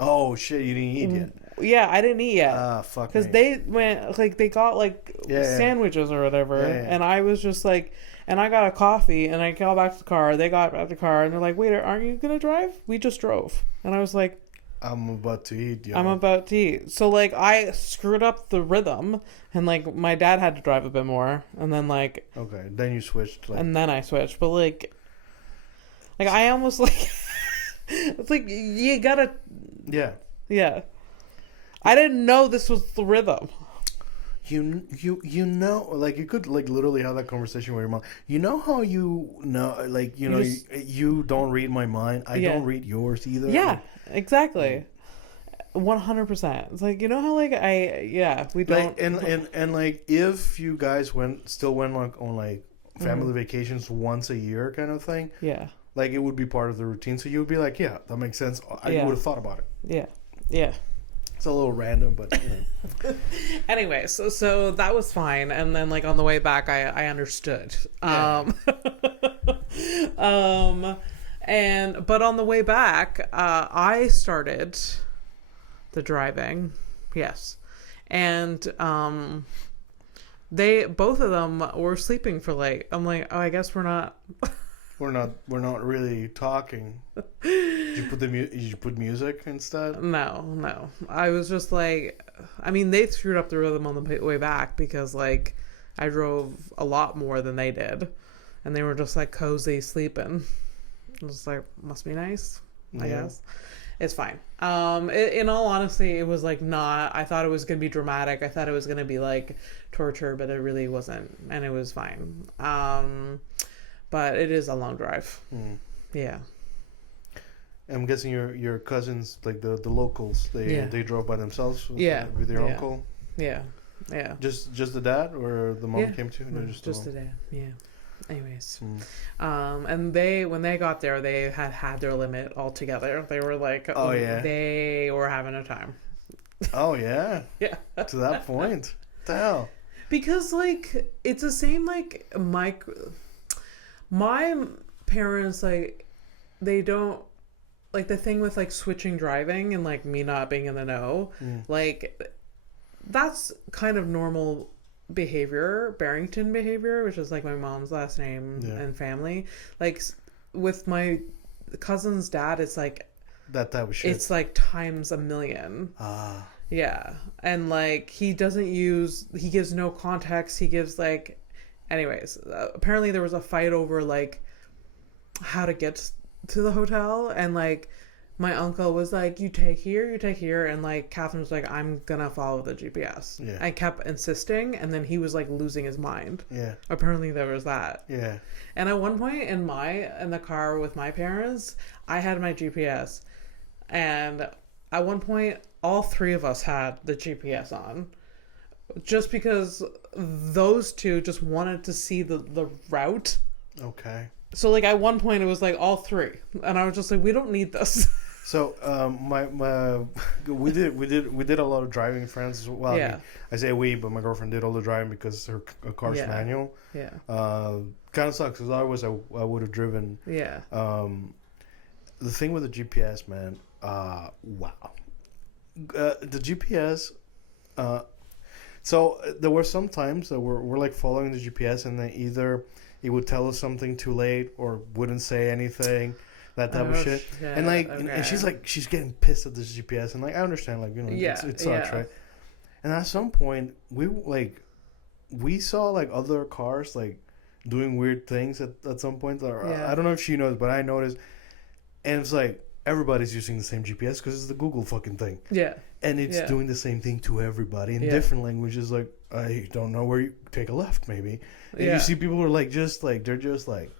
Oh shit! You didn't eat yet. Yeah, I didn't eat yet. Fuck. Because they went like they got like sandwiches or whatever, and I was just like. And I got a coffee, and I got back to the car. They got back to the car, and they're like, "Wait, aren't you gonna drive? We just drove." And I was like, "I'm about to eat." Yo. I'm about to eat. So like, I screwed up the rhythm, and like my dad had to drive a bit more, and then like. Okay, then you switched. Like... And then I switched, but like I almost like, it's like you gotta. Yeah. Yeah. I didn't know this was the rhythm. You know, like you could like literally have that conversation with your mom. You know how you know, like you don't read my mind. I don't read yours either. Yeah, exactly. 100%. It's like, you know how like we don't. Like, and like if you guys still went like on like family vacations once a year kind of thing. Yeah. Like it would be part of the routine, so you would be like, yeah, that makes sense. I would have thought about it. Yeah. Yeah. It's a little random, but anyway, so that was fine, and then like on the way back I understood. Yeah. But on the way back, I started the driving. Yes. And both of them were sleeping for late. I'm like, "Oh, I guess we're not We're not really talking." Did you put music instead? No. I was just like, I mean, they screwed up the rhythm on the way back because like I drove a lot more than they did, and they were just like cozy sleeping. I was like, must be nice, I guess. It's fine. In all honesty, it was like not. I thought it was gonna be dramatic. I thought it was gonna be like torture, but it really wasn't, and it was fine. But it is a long drive. Yeah. I'm guessing your cousins, like the locals, they drove by themselves with their uncle. Yeah. Yeah. Just the dad, or the mom came too? No, just the dad. Yeah. Anyways, and when they got there, they had their limit altogether. They were like, they were having a time. Oh yeah. Yeah. To that point. Hell. Because like it's the same like my parents, like they don't like the thing with like switching driving and like me not being in the know, like that's kind of normal behavior, Barrington behavior, which is like my mom's last name and family. Like with my cousin's dad, it's like that type of shit. It's like times a million. Yeah. And like he gives no context. He gives like, anyways, apparently there was a fight over like how to get to the hotel, and like my uncle was like, you take here, and like Catherine was like, I'm gonna follow the GPS. Yeah. I kept insisting, and then he was like losing his mind. Yeah. Apparently there was that. Yeah. And at one point in the car with my parents, I had my GPS, and at one point all three of us had the GPS on, just because those two just wanted to see the route. Okay. So like at one point it was like all three, and I was just like, we don't need this. So we did a lot of driving, friends. Well, yeah. I say we, but my girlfriend did all the driving because her car's manual. Yeah. Kind of sucks because I would have driven. Yeah. The thing with the GPS, man. Wow. The GPS. So there were some times that we're like following the GPS, and then either it would tell us something too late or wouldn't say anything. That type of shit. And like, and she's getting pissed at this GPS, and like, I understand, like, it sucks, right? And at some point, we saw like other cars like doing weird things at some point. I don't know if she knows, but I noticed, and it's like everybody's using the same GPS because it's the Google fucking thing. Yeah. And it's doing the same thing to everybody in different languages. Like, I don't know where you take a left, maybe. And you see people who are like, they're just like,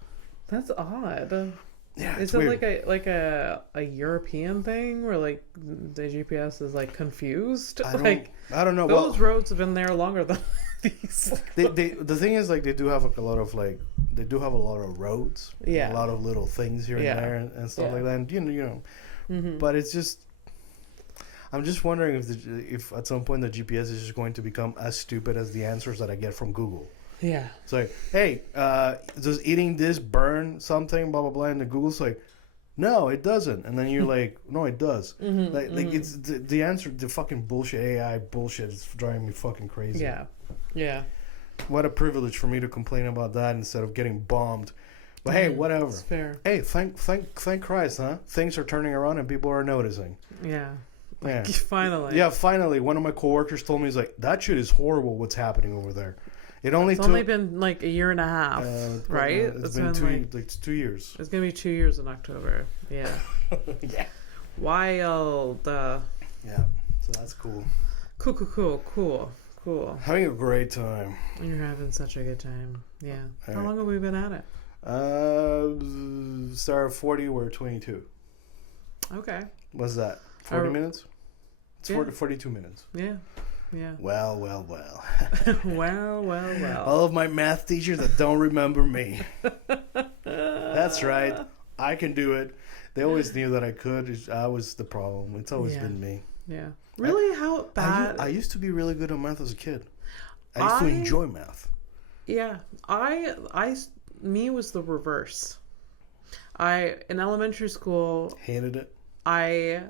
that's odd. Yeah, is it weird. like a European thing where like the GPS is like confused? I don't know. Those roads have been there longer than these. The thing is, like, they do have a lot of roads. Yeah. A lot of little things here and there and stuff like that. And you know. Mm-hmm. But it's just, I'm just wondering if at some point the GPS is just going to become as stupid as the answers that I get from Google. Yeah. It's like, hey, does eating this burn something, blah, blah, blah. And the Google's like, no, it doesn't. And then you're like, no, it does. Mm-hmm, like it's the answer, the fucking bullshit, AI bullshit is driving me fucking crazy. Yeah. Yeah. What a privilege for me to complain about that instead of getting bombed. But hey, whatever. It's fair. Hey, thank Christ, huh? Things are turning around and people are noticing. Yeah. Yeah. Finally. Yeah, finally. One of my coworkers told me, he's like, that shit is horrible what's happening over there. It's only been like a year and a half, right? It's been 2 years. It's gonna be 2 years in October. Yeah. Yeah. Wild. Yeah. So that's cool. Cool. Having a great time. You're having such a good time. Yeah. How long have we been at it? Start 40. We're 22. Okay. What's that? 40 minutes? It's 42 minutes. Yeah. Yeah. Well. well. All of my math teachers that don't remember me. That's right. I can do it. They always knew that I could. I was the problem. It's always been me. Yeah. Really? How bad? I used to be really good at math as a kid. I used to enjoy math. Yeah. Me was the reverse. In elementary school. Hated it. I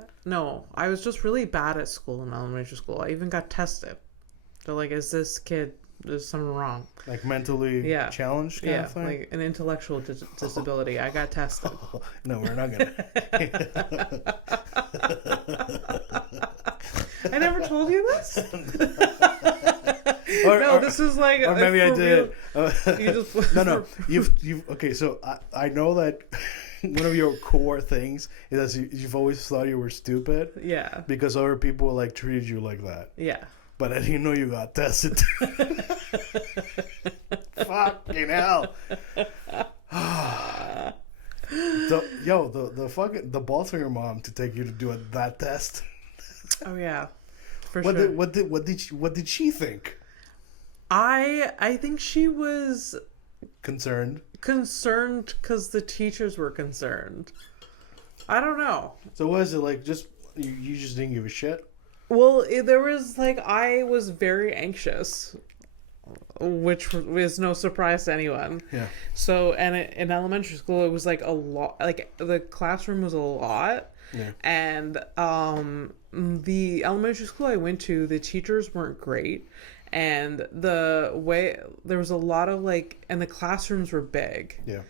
was just really bad at school in elementary school. I even got tested. They're like, is this kid, there's something wrong? Like mentally challenged kind of thing? Like an intellectual disability. I got tested. No, we're not going to. I never told you this? This is like... Or maybe I did. No. You've okay, so I know that... One of your core things is that you've always thought you were stupid. Yeah. Because other people like treated you like that. Yeah. But I didn't know you got tested. Fucking hell. the fucking the balls on your mom to take you to do that test. Oh yeah, for What sure. what did she think? I think she was Concerned because the teachers were concerned. I don't know. So what is it like? Just you just didn't give a shit? Well, there was like I was very anxious, which was no surprise to anyone. Yeah. So, and in elementary school, it was like a lot. Like the classroom was a lot, Yeah. and the elementary school I went to, the teachers weren't great, and the way there was a lot of like, and the classrooms were big. Yeah.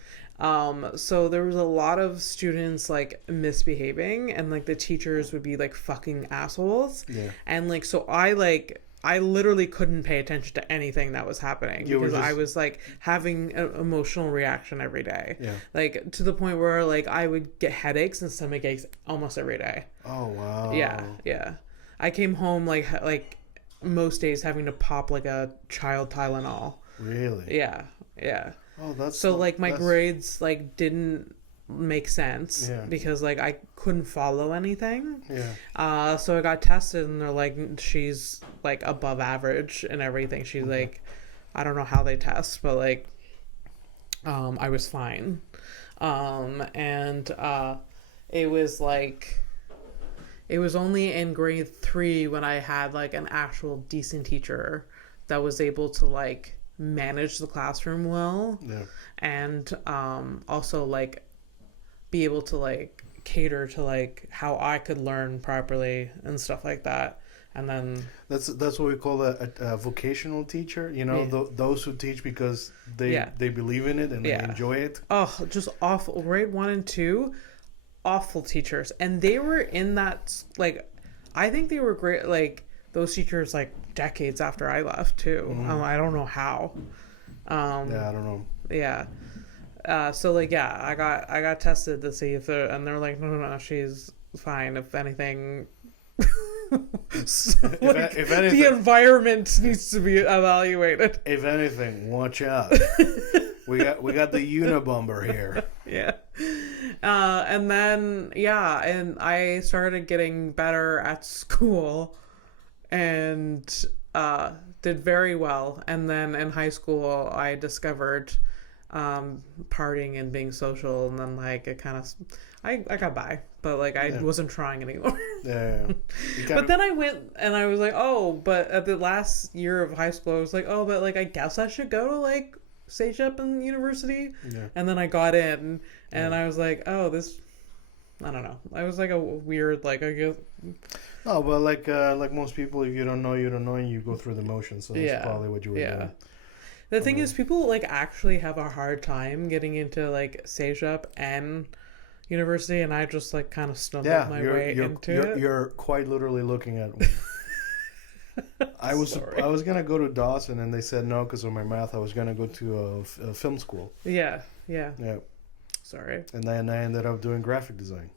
So there was a lot of students like misbehaving, and like the teachers would be like fucking assholes. Yeah. And like, so I literally couldn't pay attention to anything that was happening because I was like having an emotional reaction every day. Yeah. Like to the point where like I would get headaches and stomach aches almost every day. Oh wow. Yeah. Yeah. I came home like most days having to pop like a child Tylenol. Really? Yeah. Yeah. Oh, that's So like my grades like didn't make sense because like I couldn't follow anything. Yeah. So I got tested and they're like she's like above average and everything. She's like I don't know how they test, but like I was fine. And it was like it was only in grade 3 when I had like an actual decent teacher that was able to like manage the classroom well. Yeah. And also like be able to like cater to like how I could learn properly and stuff like that. And then that's what we call a vocational teacher. You know, those who teach because they believe in it and they enjoy it. Oh, just awful. Grade 1 and 2, awful teachers, and they were in that like I think they were great. Like those teachers like decades after I left too. I don't know how. Yeah, I don't know. Yeah. So like I got tested to see if they're like no she's fine, if anything. So, if anything, the environment needs to be evaluated. If anything, watch out. we got the Unabomber here. Yeah. And then and I started getting better at school and did very well. And then in high school I discovered partying and being social, and then like it kind of I got by, but like I wasn't trying anymore. Yeah. But then I went and I was like, oh, but at the last year of high school I was like, oh, but like I guess I should go to like Sage Up in university. Yeah. And then I got in and I was like, oh, this I don't know. I was like a weird like I guess. Oh, well, like most people, if you don't know, and you go through the motions. So that's probably what you were doing. The thing is, people like actually have a hard time getting into like Sage Up and university, and I just like kind of stumbled my way into it. You're quite literally looking at one. I was gonna go to Dawson, and they said no because of my math. I was gonna go to a film school. Yeah. Sorry. And then I ended up doing graphic design.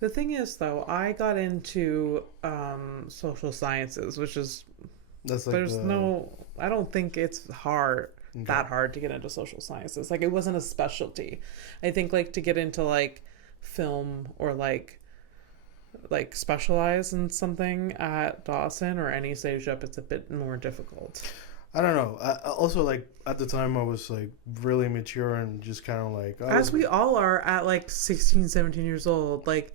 The thing is, though, I got into social sciences, which is I don't think it's that hard to get into social sciences. Like it wasn't a specialty. I think like to get into like film or like specialize in something at Dawson or any Sage Up, it's a bit more difficult. I don't know. Also, like at the time, I was like really mature and just kind of like as we all are at like 16, 17 years old. Like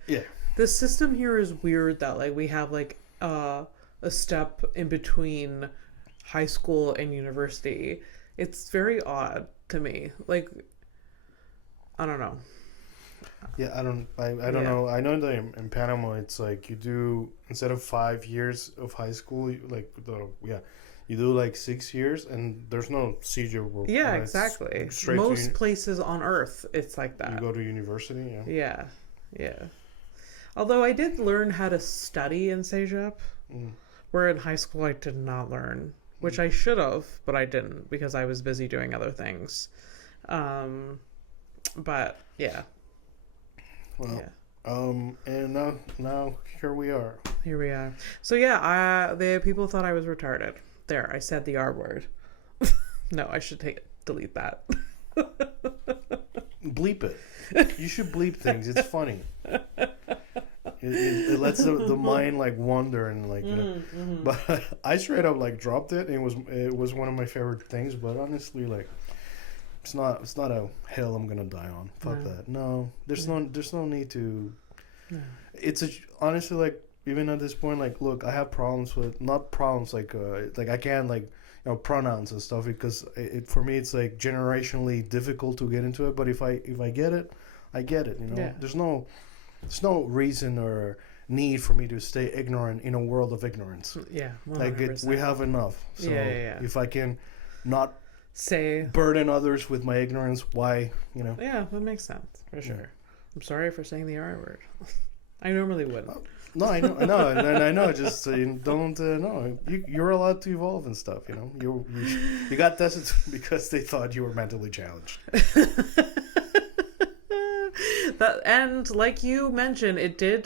the system here is weird that like we have like a step in between high school and university. It's very odd to me. Like I don't know. Yeah, I don't know. I know that in Panama, it's like you do instead of 5 years of high school, you do like 6 years, and there's no CJ. Yeah, exactly. Most places on Earth, it's like that. You go to university. Yeah. Although I did learn how to study in Sage Up, where in high school I did not learn, which I should have, but I didn't because I was busy doing other things. But yeah. Well, and now here we are. Here we are. So yeah, the people thought I was retarded. There, I said the R word. No, I should delete that. bleep it. You should bleep things. It's funny. It lets the mind like wander and like. You know. But I straight up like dropped it. And it was one of my favorite things. But honestly, like, it's not a hill I'm gonna die on. Fuck that. No, there's no need to. No. It's honestly like, even at this point, like, look, I have problems with, not problems like I can't like, you know, pronouns and stuff, because it for me it's like generationally difficult to get into it. But if I get it, I get it. You know, there's no reason or need for me to stay ignorant in a world of ignorance. Yeah, 100%. Like we have enough. So if I can not burden others with my ignorance, why, you know? Yeah, that makes sense for sure. Yeah. I'm sorry for saying the R word. I normally wouldn't. No, I know, I know. Just so you don't no. You're allowed to evolve and stuff. You know, you got tested because they thought you were mentally challenged. And like you mentioned, it did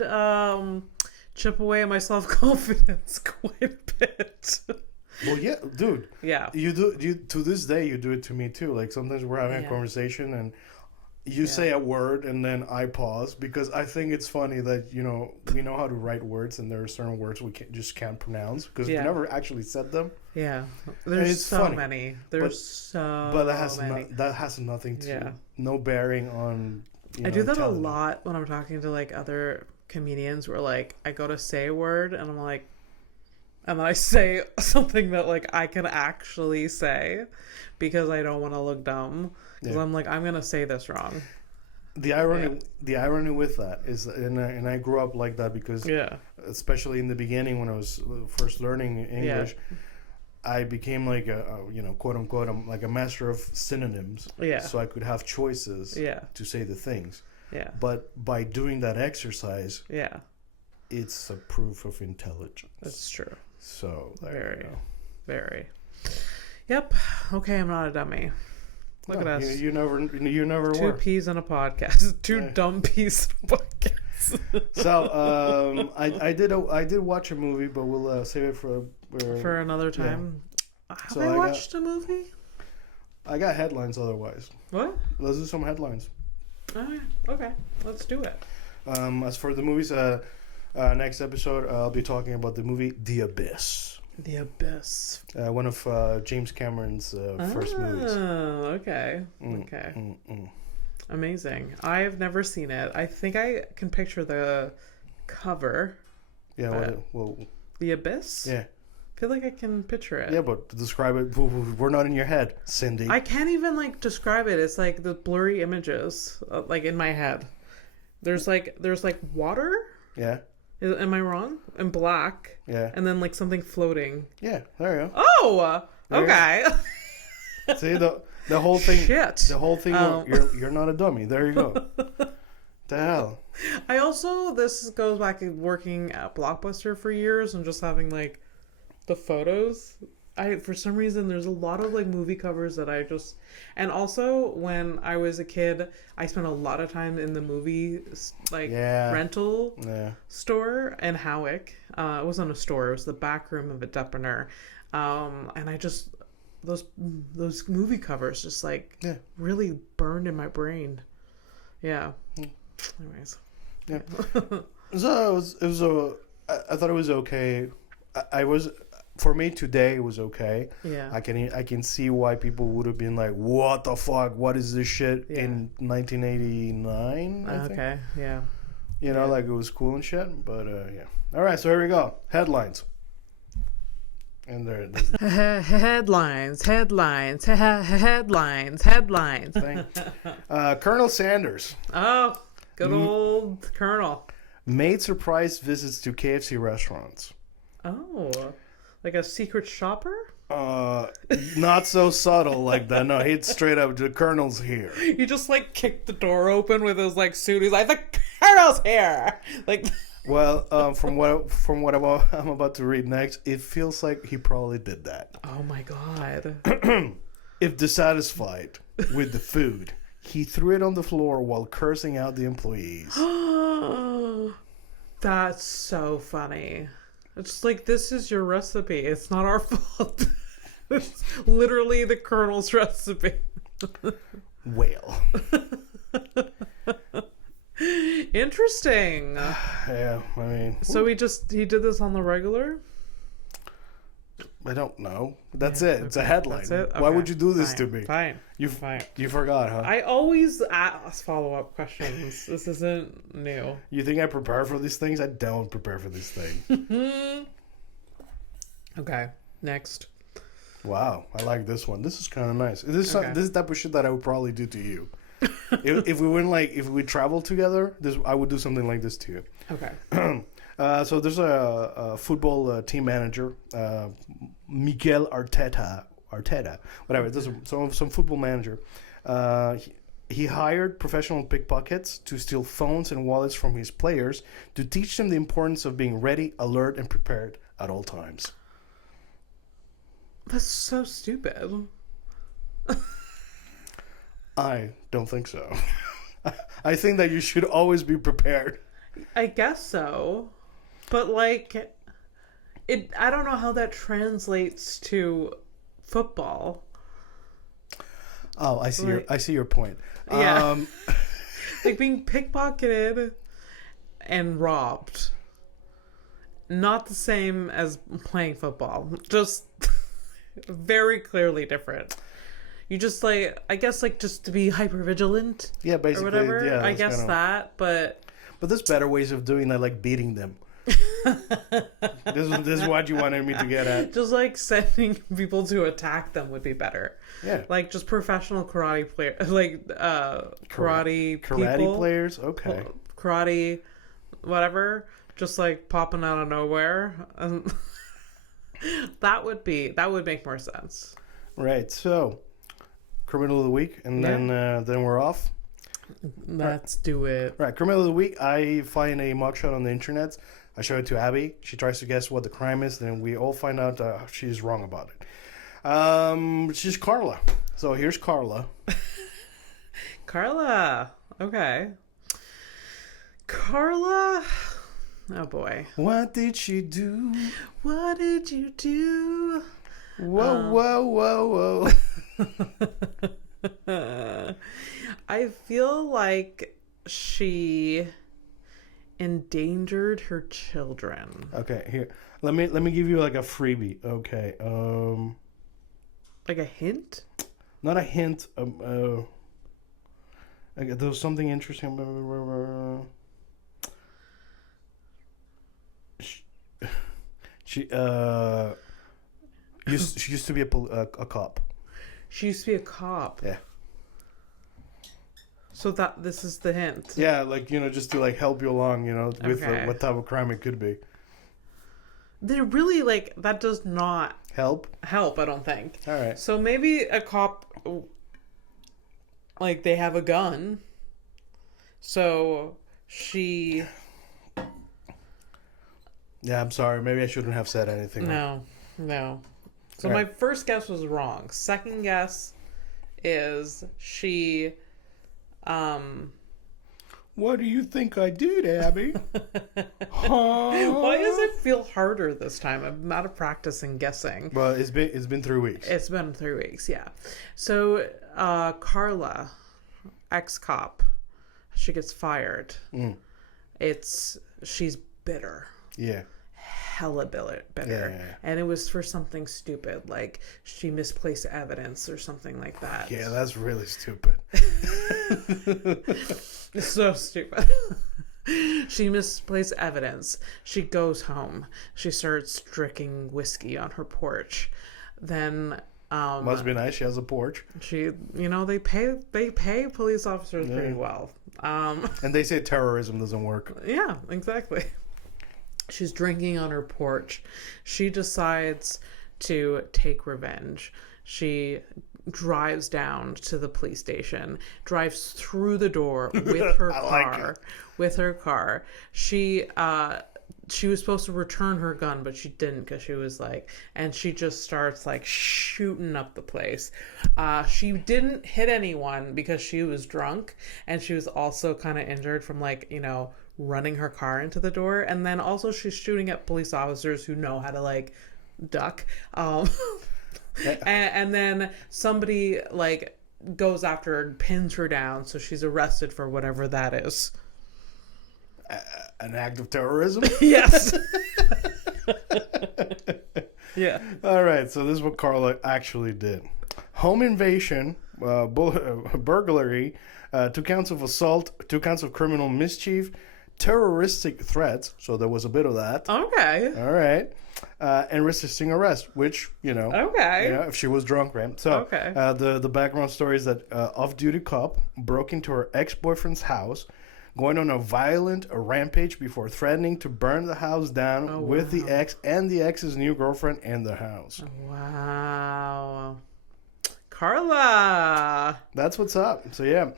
chip away at my self-confidence quite a bit. Well, yeah, dude. Yeah. You to this day you do it to me too. Like sometimes we're having a conversation and you say a word and then I pause, because I think it's funny that, you know, we know how to write words and there are certain words we can't pronounce because we never actually said them. Yeah, there's so funny. Many. There's but that has nothing to no bearing on. I do that a lot when I'm talking to like other comedians, where like I go to say a word and I'm like, and then I say something that like I can actually say because I don't want to look dumb. Because I'm like, I'm gonna say this wrong. The irony with that is, and I grew up like that because, especially in the beginning when I was first learning English, I became like a you know, quote unquote, I'm like a master of synonyms. Yeah. So I could have choices. To say the things. Yeah. But by doing that exercise. Yeah. It's a proof of intelligence. That's true. So there you go. Very. Yep. Okay, I'm not a dummy. Look at us. You never were. Two peas in a podcast. Two dumb peas in a podcast. So I did watch a movie, but we'll save it for another time. Yeah. Have I watched a movie? I got headlines otherwise. What? Let's do some headlines. Okay, let's do it. As for the movies, next episode I'll be talking about the movie The Abyss. The Abyss. One of James Cameron's first movies. Oh, okay. Amazing. I've never seen it. I think I can picture the cover. Yeah, The Abyss? Yeah. I feel like I can picture it. Yeah, but describe it. We're not in your head, Cindy. I can't even like describe it. It's like the blurry images like in my head. There's like water. Yeah. Am I wrong? And black. Yeah. And then like something floating. Yeah, there you go. Oh, okay. See the whole thing. Shit. The whole thing. You're not a dummy. There you go. The hell. I also, this goes back to working at Blockbuster for years and just having like the photos. For some reason, there's a lot of like movie covers that I just, and also when I was a kid, I spent a lot of time in the movie like rental store in Howick. It wasn't a store; it was the back room of a depanneur. And I just those movie covers just like really burned in my brain. Yeah. Anyways. Yeah. So I thought it was okay. For me today, it was okay. Yeah. I can see why people would have been like, "What the fuck? What is this shit?" In 1989. I think. Okay. Yeah. You know, like it was cool and shit. But yeah. All right. So here we go. Headlines. And there. Headlines. Colonel Sanders. Oh, good old Colonel. Made surprise visits to KFC restaurants. Oh. Like a secret shopper? Not so subtle like that. No, he'd straight up, the Colonel's here. He just like kicked the door open with his like suit. He's like, the Colonel's here. Like, well, from what I'm about to read next, it feels like he probably did that. Oh my god. If dissatisfied with the food, he threw it on the floor while cursing out the employees. That's so funny. It's like, this is your recipe. It's not our fault. It's literally the Colonel's recipe. Well. Interesting. Yeah, I mean. So he did this on the regular? I don't know. That's it. It's a headline. That's it? Why Okay. would you do this to Fine. me? Fine. You you forgot, huh? I always ask follow-up questions. This isn't new. You think I prepare for these things? I don't prepare for these things. Okay, next. Wow, I like this one. This is kind of nice. This Okay. is the type of shit that I would probably do to you. if we went if we traveled together, I would do something like this to you. Okay. So there's a football team manager, Miguel Arteta, whatever. There's some football manager. He hired professional pickpockets to steal phones and wallets from his players to teach them the importance of being ready, alert, and prepared at all times. That's so stupid. I don't think so. I think that you should always be prepared. I guess so. But like I don't know how that translates to football. Oh, I see your point. Yeah. Like being pickpocketed and robbed. Not the same as playing football. Just very clearly different. You just I guess just to be hyper vigilant. Yeah, basically. Or whatever. Yeah, I guess that, but there's better ways of doing that, like beating them. This is what you wanted me to get at. Just sending people to attack them would be better. Yeah. Just professional karate player, karate people, players. Okay. Karate, whatever. Just popping out of nowhere. That would make more sense. Right. So, criminal of the week, and then we're off. Let's do it. Right. Criminal of the week. I find a mugshot on the internet. I show it to Abby. She tries to guess what the crime is. Then we all find out she's wrong about it. She's Carla. So here's Carla. Carla. Okay. Carla. Oh boy. What did she do? What did you do? Whoa, whoa, whoa. I feel like she endangered her children. Okay, here. Let me give you a freebie. Okay. Like a hint? Not a hint. There was something interesting. She used to be a cop. She used to be a cop. Yeah. So this is the hint. Yeah, just to help you along, with Okay. what type of crime it could be. They're really that does not help, I don't think. All right. So maybe a cop, they have a gun. So she. Yeah, I'm sorry. Maybe I shouldn't have said anything. No. So All my right. first guess was wrong. Second guess is she. What do you think I did, Abby? Why does it feel harder this time? I'm out of practice in guessing. Well, it's been 3 weeks. It's been 3 weeks, yeah. So Carla, ex-cop, she gets fired. She's bitter. Yeah. Hella bitter. Yeah. And it was for something stupid, like she misplaced evidence or something like that. Yeah, that's really stupid. It's so stupid. She misplaced evidence. She goes home. She starts drinking whiskey on her porch. Then must be nice. She has a porch. she, they pay police officers pretty well. And they say terrorism doesn't work. Yeah, exactly. She's drinking on her porch. She decides to take revenge. She drives down to the police station, drives through the door with her car. With her car. She was supposed to return her gun, but she didn't because she was and she just starts shooting up the place. She didn't hit anyone because she was drunk, and she was also kind of injured from running her car into the door, and then also she's shooting at police officers who know how to duck. And then somebody goes after her and pins her down, so she's arrested for whatever that is. An act of terrorism? Yes. Yeah. All right, so this is what Carla actually did. Home invasion, burglary, 2 counts of assault, 2 counts of criminal mischief, terroristic threats, so there was a bit of that. Okay. All right. And resisting arrest, which, Okay. if she was drunk, right? So Okay. the background story is that off-duty cop broke into her ex-boyfriend's house, going on a violent rampage before threatening to burn the house down with the ex and the ex's new girlfriend in the house. Wow. Carla. That's what's up. So yeah,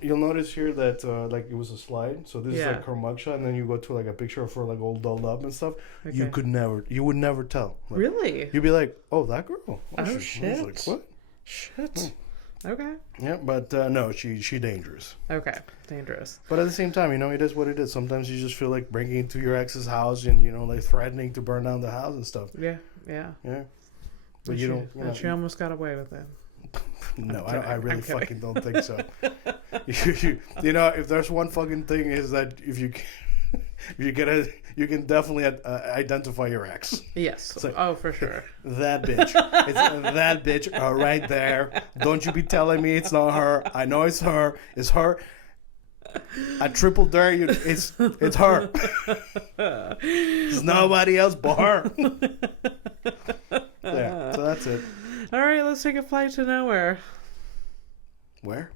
you'll notice here that like it was a slide. So this is Yeah. like her mugshot, and then you go to like a picture of her like all dolled up and stuff. Okay. You would never tell. Like, Really? You'd be like, oh, that girl. Oh, shit. I was like, what? Shit. Okay. Yeah, but no, she dangerous. Okay. Dangerous. But at the same time, it is what it is. Sometimes you just feel like breaking into your ex's house and like threatening to burn down the house and stuff. Yeah. Yeah. Yeah. But And you don't. and she almost got away with it. No, I'm I really kidding. fucking don't think so. If there's one fucking thing is that if you you can definitely identify your ex. Yes. So- for sure. That bitch. It's that bitch right there. Don't you be telling me it's not her. I know it's her. It's her. I triple dare you. It's her. It's nobody else but her. Yeah. So that's it. All right, let's take a flight to nowhere. Where?